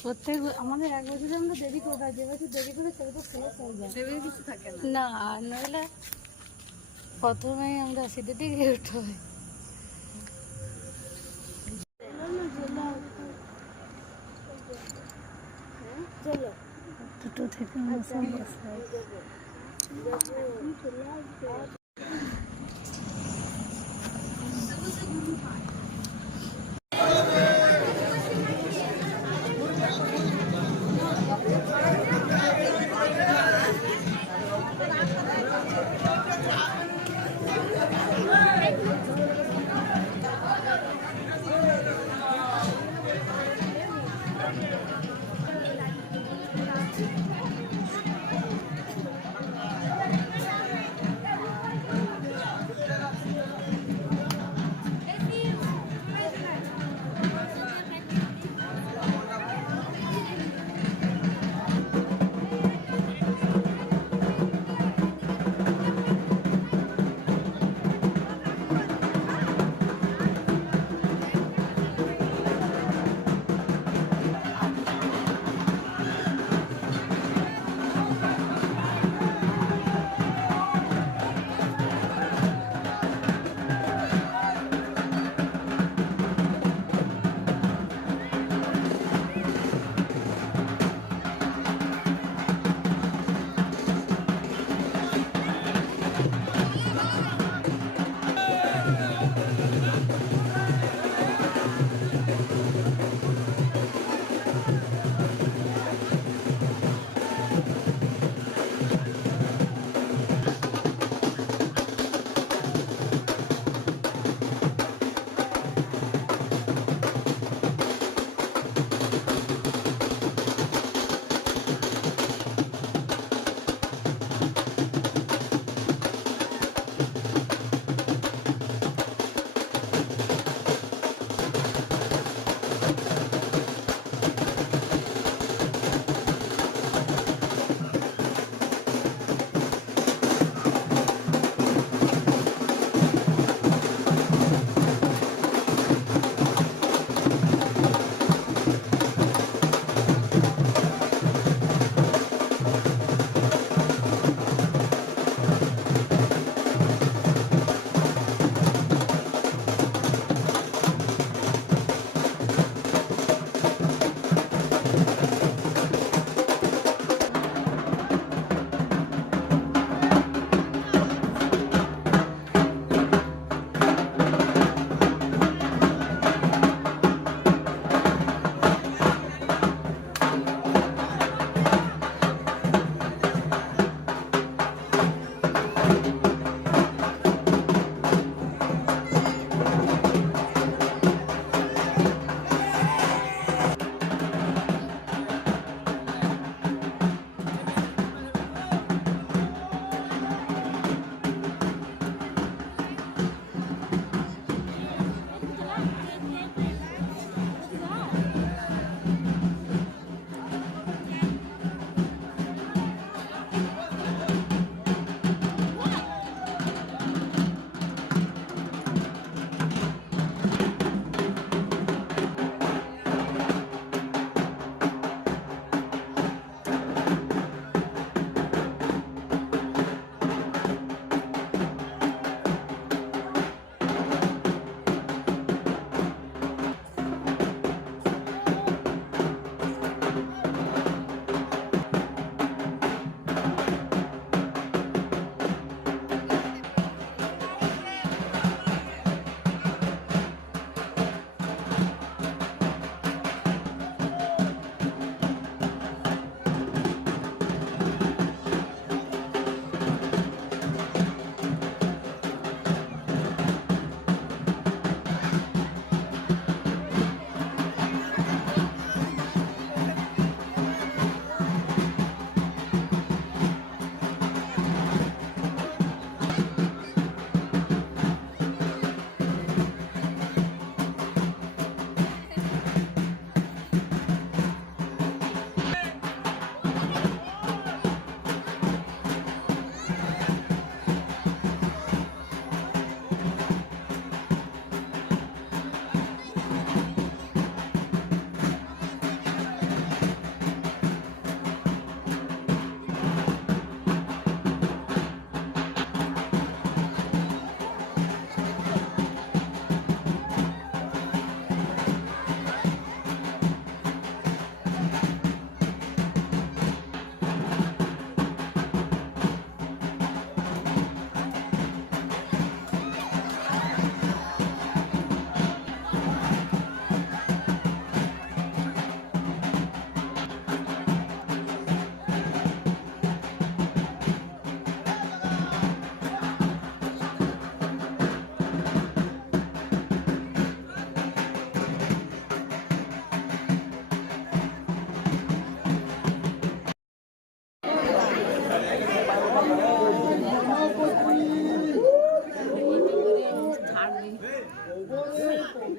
প্রত্যেক আমাদের এক বছরে আমরা দেরি করে যে বছর দেরি করে সে বছর শেষ হয়ে যায়। কিছু থাকে না। না আর নইলে প্রথমেই আমরা শীতের দিকে উঠতে হয়। দুটো থেকে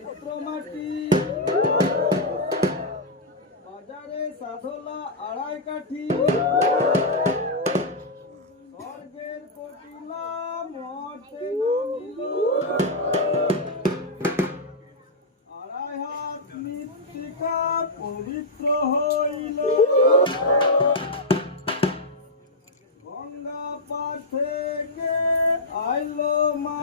মাটি বাজারে সাধলা আড়াই কাঠি। স্বর্গের কটিলা মর্তে আড়াই হাত মৃত্তিকা পবিত্র হইল। গঙ্গা পাথে আইল মা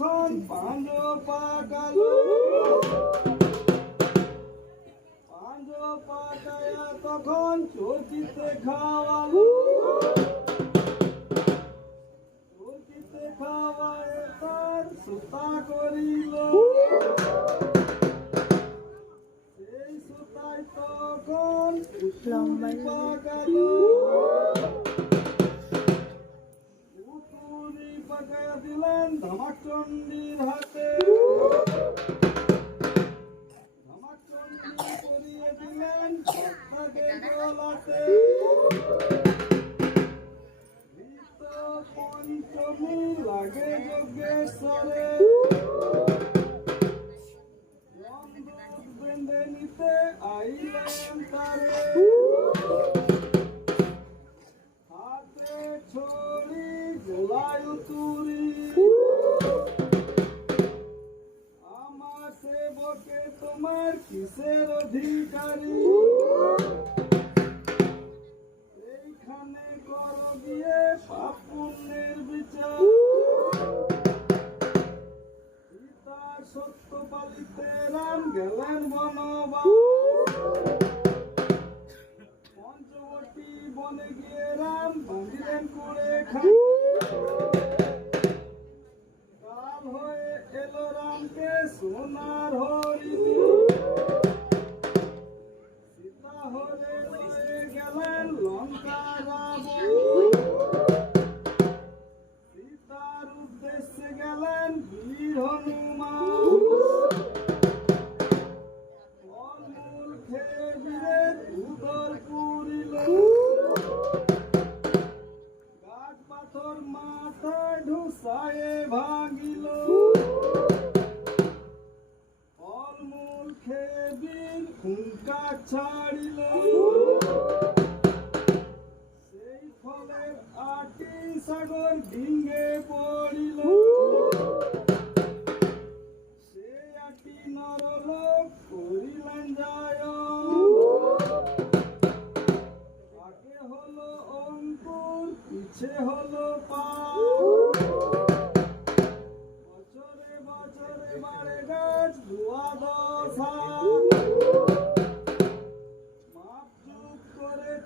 যখন পাঁজো পাকালো। পাঁজো পাকায়া তখন চটিতে খাওয়ালো। চটিতে খাওয়ায় তার সুতা করিল। সেই সুতায় তখন লম্বাই পাকালো। ধমাচণ্ডীর হাতে। ধমাচণ্ডী করিয়ে দিলেন ভক্তদের গেলেন পঞ্চবটি বনে গিয়ে রাম বাঁধিলেন করে কাল হয়ে এলো রামকে সোনার হয়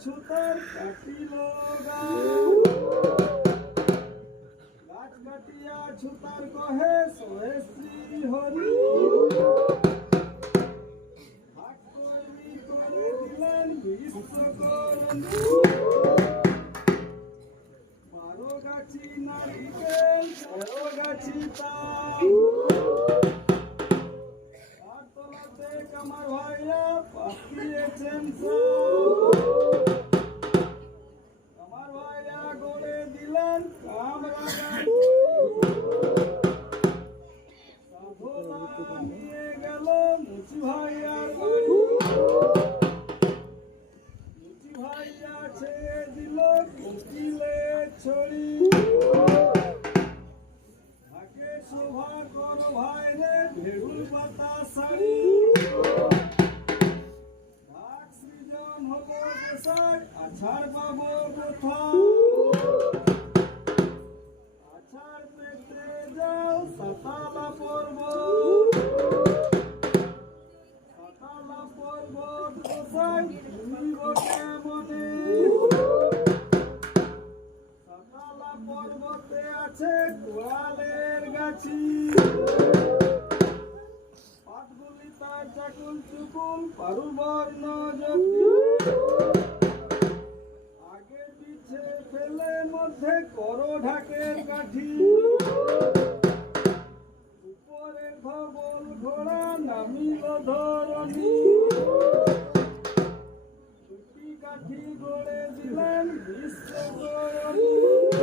ছুতার কাটিল গাছ কাটিয়া ছুতার কহে সোহে শ্রী হরি ভাগ করি করে দিলেন বিশ্বকরণ বারো গাছি নারিকেল বারো গাছি তা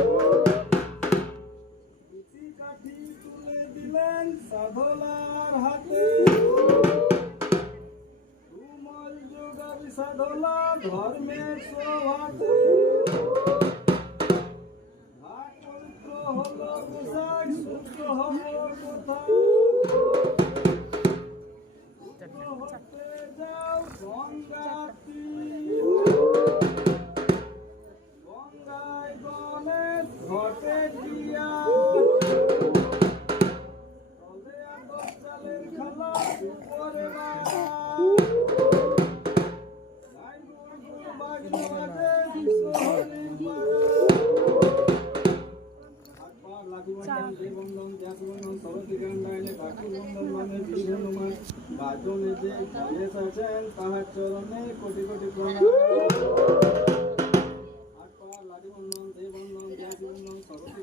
Bye.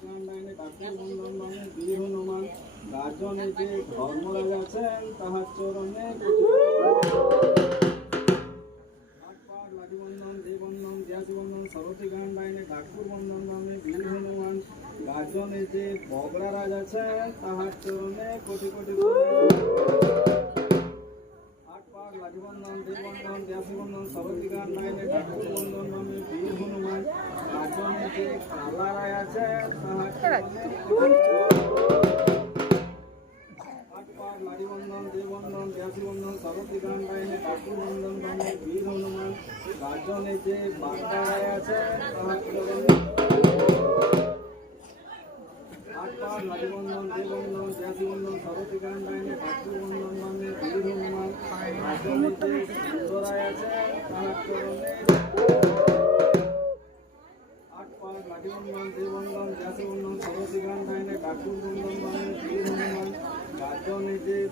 গান্ধায়নে বাকি বন্ধন মানে বীর হনুমান। গাজনে যে ধর্মরাজ আছেন, তাহার চরণে কোটি কোটি সরস্বতী গান্ধায়নে ঠাকুর বন্ধন মানে বীর হনুমান গাজনে যে বগড়া রাজ আছেন, তাহার চরণে কোটি কোটি প্রণাম। লাঠিবন্ধন দেবন্ধন দেশবন্ধন সরস্বতী গান নাইলে ঠাকুর বন্ধন নামে বীর হনুমান গাজনে যে কালা আছে লাঠিবন্ধন দেবন্ধন দেশবন্ধন সরস্বতী গান নাইলে ঠাকুর বন্ধন নামে বীর হনুমান গাজনে যে বাগদা রায় আছে আটপার লাঠিবন্ধন দেবন্ধন জাতিবন্ধন সরস্বতী গান ডাইনে ঠাকুর বন্ধন মানে বীর হনুমান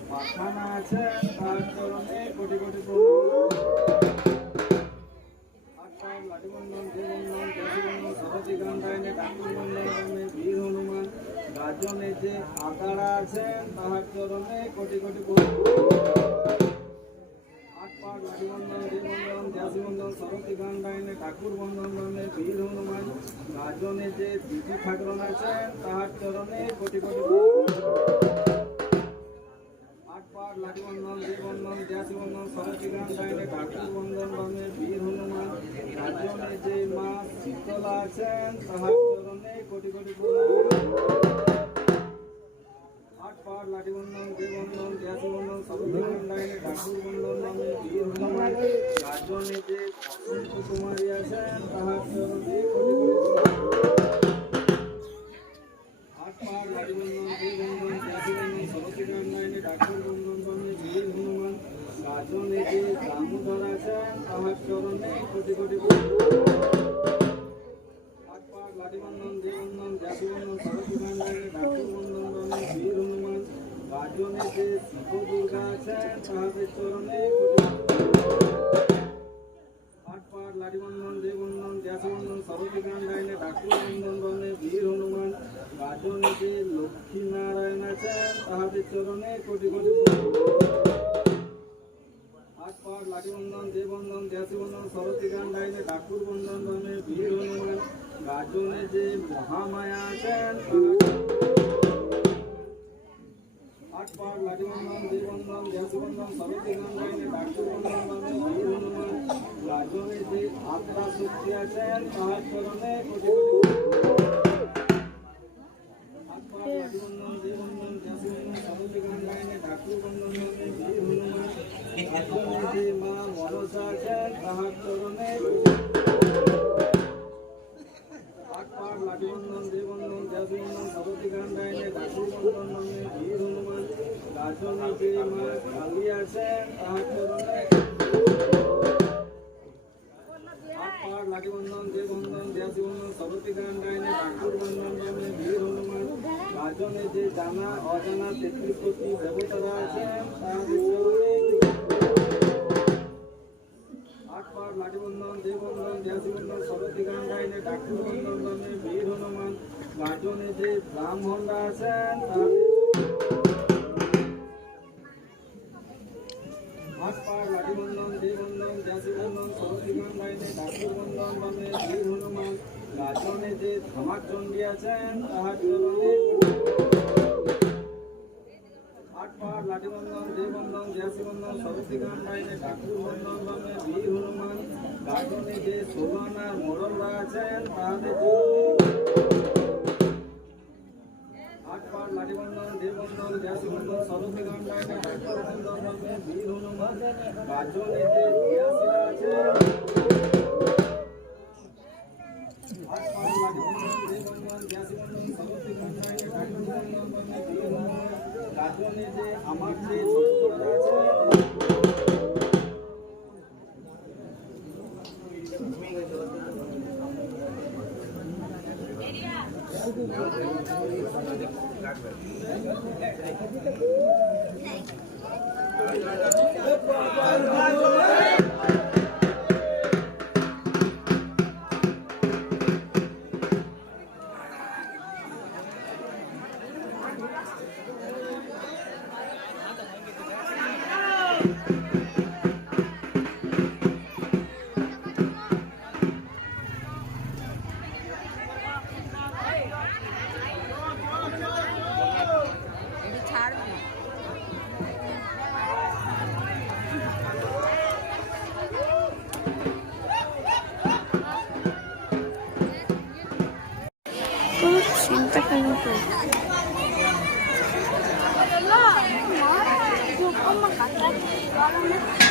পাখানা আছে তাহার চরণে কোটি কোটি লাঠিবন্ধন দেবন্ধন জাতিবন্ধন সরস্বতী গান ডাইনে ঠাকুর বন্ধন মানে বীর হনুমান গাজনে যে আকারা আছেন তাহার চরণে কোটি কোটি ঠাকুর বন্ধন মানে বীর হনুমান গাজনে যে দিদি ঠাকুরন আছেন তাহার চরণে কোটি কোটি প্রণাম। আট পাক লাঠিবন্ধন দেবন্ধন জাতিবন্ধন সরস্বতী গান ডাইনে ঠাকুর বন্ধন মানে বীর হনুমান গাজনে যে মা শীতলা আছেন তাহার ঠাকুর বন্ধন দুর্গা আছেন তাহাদের চরণে বন্ধন দেব বন্ধন বন্ধন সরস্বতী গান গাইলে ঠাকুর বন্ধন বন্ধে বীর হনুমান গাজনে যে মহামায়া আছেন আট পাট লাঠি বন্ধন দেব বন্ধন জ্যাস বন্ধন সরস্বতী গান গাইলে ঠাকুর বন্ধন যে আত্মা শক্তি আছেন তাহার চরণে বীর যে জানা অজানা তেত্রিশ কোটি দেবতারা আছেন তাহাদের চরণে আট পাট বন্ধন দেব বন্ধন জ্যাসি বন্ধন সরস্বতী গান গাইলে ঠাকুর বন্ধন বন্ধে বীর গাজনে যে ধামাক চণ্ডী তাহার চরণে আট পাট লাঠি বন্ধন দেব বন্ধন জ্যাসি বন্ধন ঠাকুর বন্ধন বন্ধে বীর হনুমান গাজনে যে সোলানার মোড়লরা আছেন তাহাদের চরণে আট পাট লাঠি বন্ধন দেব বন্ধন জ্যাসি বন্ধন বন্ধন বন্ধে বীর হনুমান গাজনে যে আমার যে ছোটরা আছেন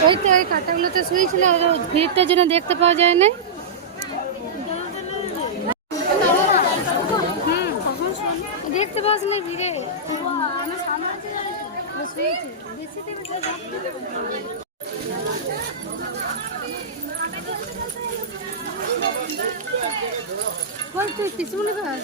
ওই তো ওই কাটাগুলোতে শুয়েছিল ভিড়টার জন্য দেখতে পাওয়া যায় না দেখতে পাওয়া না ভিড়ে। তুই পিছনে কাজ